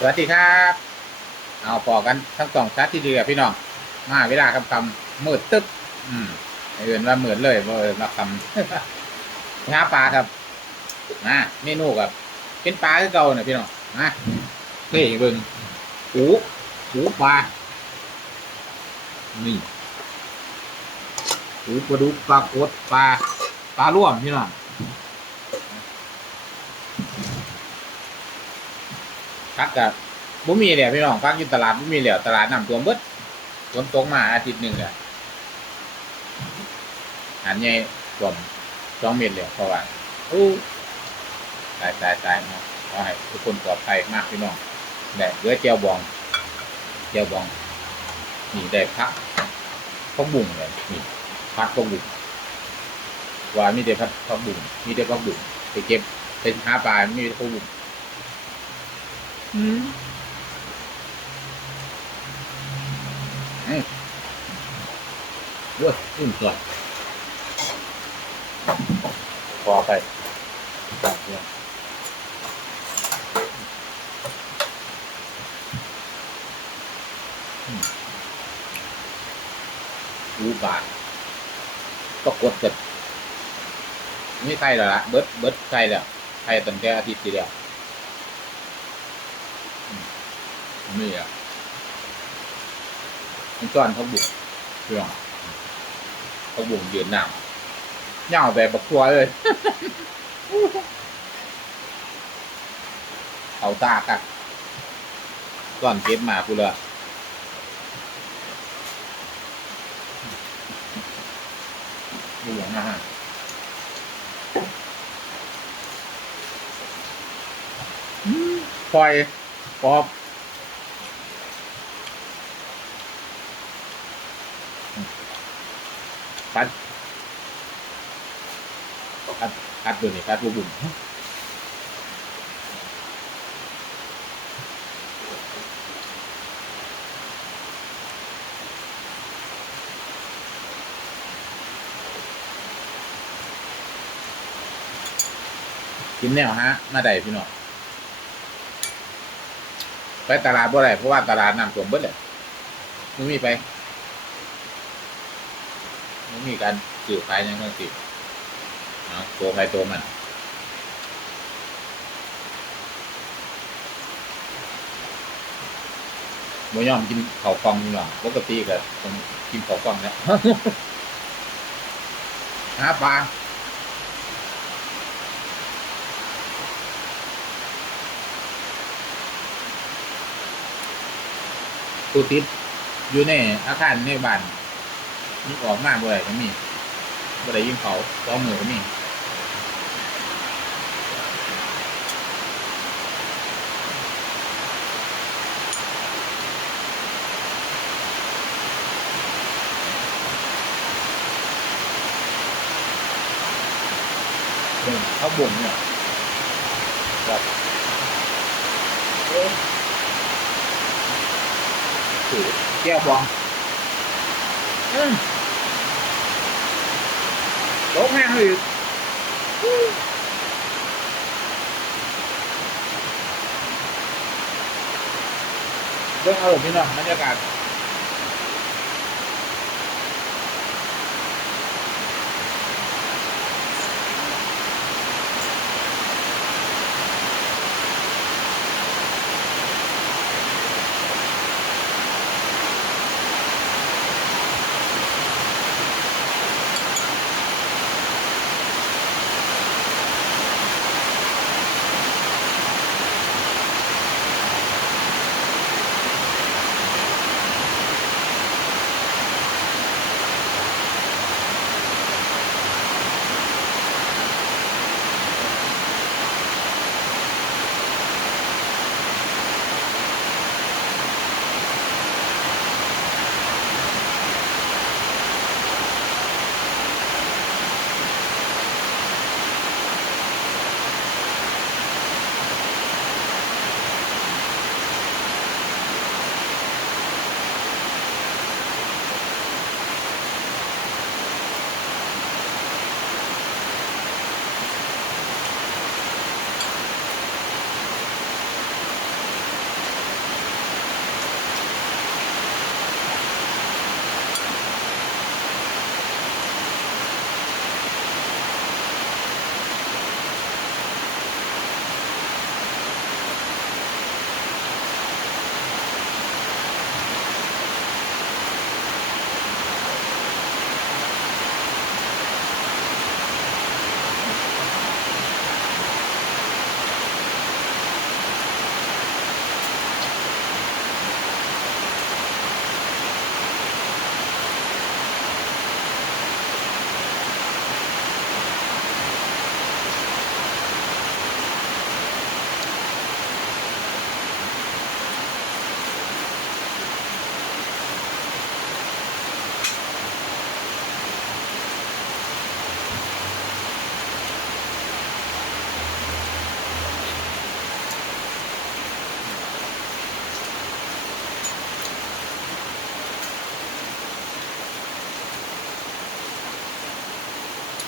สวัสดีครับ เอาพอกันทั้งสองชัดที่ดีกับพี่น้อง มาเวลาคำคำมืดตึ๊บอืมเอื่นว่าเหมือนเลยว่าเอินว่าคำหาปลาครับนะเมนูกับเป็นปลาคือเก่าเนี่ยพี่น้องนะนี่เบิ่งหูหูปลา นี่หูปลาดุกปลากดปลาปลาร่วมพี่น้อง พักกับบุมีเลยพี่น้องพักอยู่ตลาดบุมีเหลียวตลาดน้ำท่วมเบิดฝนตกมาอาทิตย์หนึ่งเลยหันใหญ่ท่วมสองเมตรเลยเพราะว่าโอ้ตายตายตายเนาะขอให้ทุกคนปลอดภัยมากพี่น้องได้เหลือเจียวบองเจียวบองนี่ได้พักพักบุ่งเลยนี่พักพักบุ่งว่ามีแต่พักพักบุ่งมีแต่พักบุ่งไปเก็บไปหาปลามีแต่พักบุ่ง อืมอืมเว้ยอุ่นก่อนพอไปตัดเนี่ยรูบาทก็กดกับนี่ใครแล้วละเบิร์ดเบิร์ดใครแล้วใครตั้งแต่อาทิตย์ที่แล้ว นี่อะมันก้อนเขาบุกเพื่อนเขาบุกยืนหนาวเหย่าแบบบักทัวเลยเขาตากักก้อนเก็บมาพูเลยดูอย่างนะฮะอืมปล่อยปอบ คัดคัดคัดดูนี่คัดบุบุ่มกินแนวฮะมาได้พี่น้องไปตลาดบ่ได้เพราะว่าตลาดน้ำท่วมเบิดเลยมึงมีไป ไม่มีการสื่อขายยังทั้งสิเนาตัวใครตัวมันบ่ยอมกินข้าวกล่องนี่หรอปกติก็ผมกินข้าวกล่องแล้วหาปลาตัวติดอยู่ในอาคารในบ้าน นี่ออกมากบ่ได้ก็มีบ่ได้ยิงเขาสองมือก็มีเบิ่งเขาบ่งเนี่ยครับถือแก้วบองอืม ต๊ะแห้งเลยเรื่องอารมณ์นี่เนาะบรรยากาศ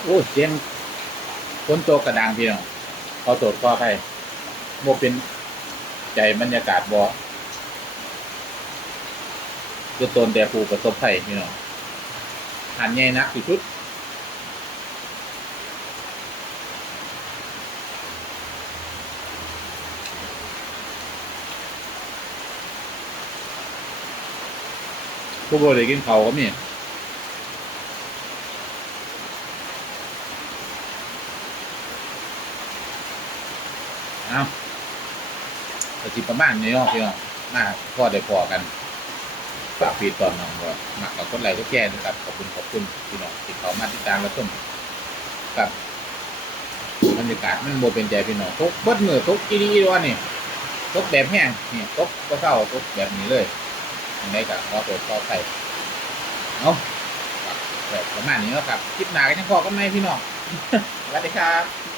โอ้เสียงฝนตกกระดังพี่น้องขอโทษขออภัยโมเป็นใจบรรยากาศบ่คือตนแต่ผู้ประสบภัยพี่น้องหันใหญ่นักที่สุดผู้บริกินเขาก็มี เอาปฏิประมาณนี้เนาะพี่น้องมาพ่อได้พอกันฝากฟีดตอนน้องก็มักกับคนไหลก็แก่นะครับขอบคุณขอบคุณพี่น้องที่เขามาติดตามและชมกับบรรยากาศมันโบเป็นใจพี่น้องตกเบิดมือตกอีดีอีวันนี่ตกแบบแห้งนี่ตกก็เศร้าตกแบบนี้เลยยังไงก็ขอโทษขอใส่เอาแบบประมาณนี้แล้วครับคลิปหนากันยังพอกันไหมพี่น้องสวัสดีครับ